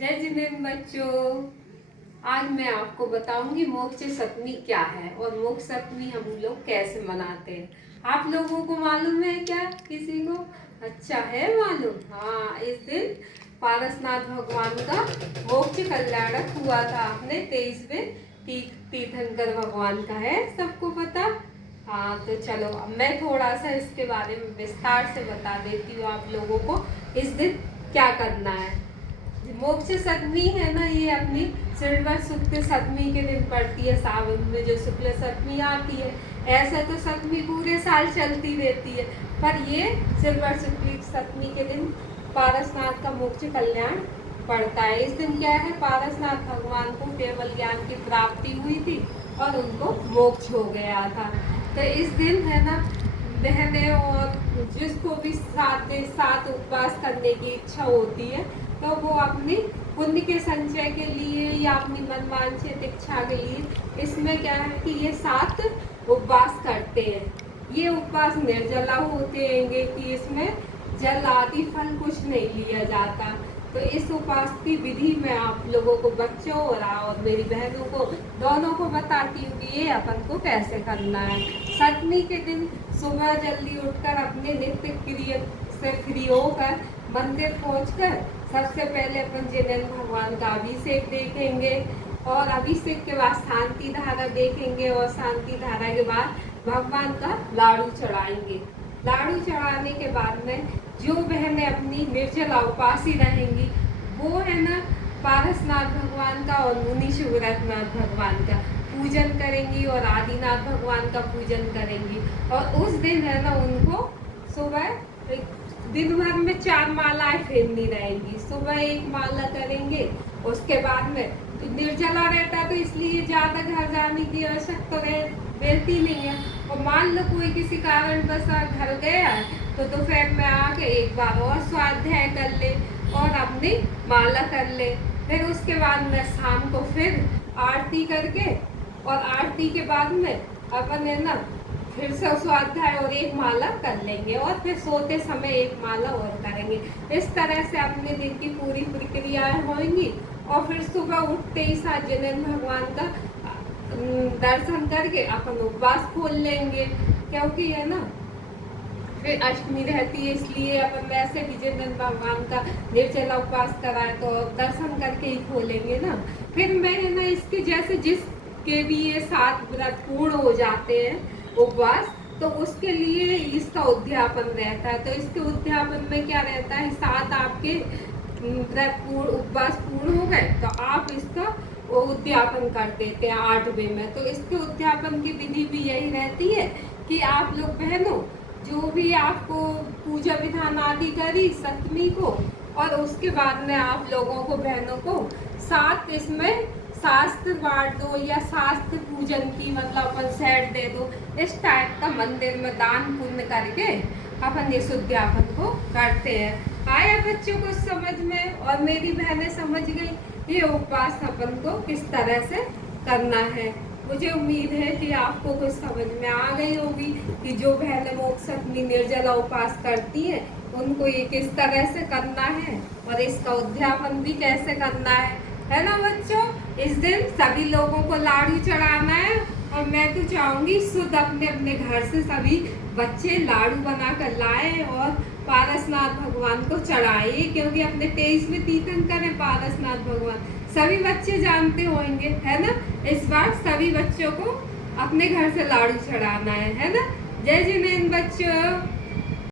जय जिनेंद्र बच्चों। आज मैं आपको बताऊंगी मोक्ष सप्तमी क्या है और मोक्ष सप्तमी हम लोग कैसे मनाते हैं। आप लोगों को मालूम है क्या? किसी को अच्छा है मालूम? हाँ, इस दिन पारसनाथ भगवान का मोक्ष कल्याणक हुआ था। अपने 23वें तीर्थंकर भगवान का है, सबको पता। हाँ, तो चलो अब मैं थोड़ा सा इसके बारे में विस्तार से बता देती हूँ आप लोगों को इस दिन क्या करना है। मोक्ष सप्तमी है ना, ये अपनी सिल्वर शुक्ल सप्तमी के दिन पड़ती है। सावन में जो शुक्ल सप्तमी आती है, ऐसे तो सप्तमी पूरे साल चलती रहती है, पर ये सिल्वर शुक्ल सप्तमी के दिन पारसनाथ का मोक्ष कल्याण पड़ता है। इस दिन क्या है, पारसनाथ भगवान को केवल ज्ञान की प्राप्ति हुई थी और उनको मोक्ष हो गया था। तो इस दिन है ना बहने, और जिसको भी सात उपवास करने की इच्छा होती है तो वो अपनी पुण्य के संचय के लिए या अपनी मनवांछित इच्छा के लिए इसमें क्या है कि ये 7 उपवास करते हैं। ये उपवास निर्जला होते हैं कि इसमें जल आदि फल कुछ नहीं लिया जाता। तो इस उपवास की विधि मैं आप लोगों को, बच्चों और मेरी बहनों को दोनों को बताती हूँ कि ये अपन को कैसे करना है। सप्तमी के दिन सुबह जल्दी उठकर अपने नित्य क्रिया से फ्री होकर मंदिर पहुंचकर सबसे पहले अपन जिनेंद्र भगवान का अभिषेक देखेंगे और अभिषेक के बाद शांति धारा देखेंगे और शांति धारा के बाद भगवान का लाड़ू चढ़ाएंगे। लाड़ू चढ़ाने के बाद में जो बहनें अपनी निर्जला उपासी रहेंगी वो है ना पारसनाथ भगवान का और मुनि शिवराजनाथ भगवान का पूजन करेंगी और आदिनाथ भगवान का पूजन करेंगी। और उस दिन है ना उनको सुबह दिन भर में 4 मालाएं फेरनी रहेंगी। सुबह 1 माला करेंगे, उसके बाद में तो निर्जला रहता तो इसलिए ज़्यादा घर जाने की आवश्यकता रहती नहीं है। और मान लो कोई किसी कारण बस घर गया है तो दोपहर में आके एक बार और स्वाध्याय कर ले और अपनी माला कर ले। फिर उसके बाद में शाम को फिर आरती करके और आरती के बाद में अपन है ना फिर से स्वाध्याय और 1 माला कर लेंगे और फिर सोते समय 1 माला और करेंगे। इस तरह से अपने दिन की पूरी प्रक्रियाएं होंगी। और फिर सुबह उठते ही साथ जिनेंद्र भगवान का दर्शन करके अपन उपवास खोल लेंगे, क्योंकि है ना फिर अष्टमी रहती है, इसलिए अपन वैसे भी जिनेंद्र भगवान का निर्जला उपवास कराए तो दर्शन करके ही खोलेंगे ना। फिर मैं है ना इसके जैसे जिसके भी ये 7 व्रत पूर्ण हो जाते हैं उपवास, तो उसके लिए इसका उद्यापन रहता है। तो इसके उद्यापन में क्या रहता है, 7 आपके व्रत उपवास पूर्ण हो गए तो आप इसका उद्यापन कर देते हैं 8वें में। तो इसके उद्यापन की विधि भी यही रहती है कि आप लोग बहनों जो भी आपको पूजा विधान आदि करी सप्तमी को, और उसके बाद में आप लोगों को बहनों को 7 इसमें शास्त्र बांट दो या शास्त्र पूजन की मतलब अपन सेट दे दो। इस टाइप का मंदिर में दान पुण्य करके अपन इस उद्यापन को करते हैं। आया बच्चों को समझ में? और मेरी बहनें समझ गई ये उपवास अपन को किस तरह से करना है। मुझे उम्मीद है कि आपको कुछ समझ में आ गई होगी कि जो बहनें मोक्ष सप्तमी निर्जला उपवास करती हैं उनको ये किस तरह से करना है और इसका उद्यापन भी कैसे करना है ना बच्चों। इस दिन सभी लोगों को लाड़ू चढ़ाना है और मैं तो चाहूंगी शुद्ध अपने अपने घर से सभी बच्चे लाड़ू बना कर लाए और पारसनाथ भगवान को चढ़ाए, क्योंकि अपने 23वें तीर्थंकर है पारसनाथ भगवान। सभी बच्चे जानते होंगे है ना। इस बार सभी बच्चों को अपने घर से लाड़ू चढ़ाना है ना। जय जिनेंद्र बच्चों।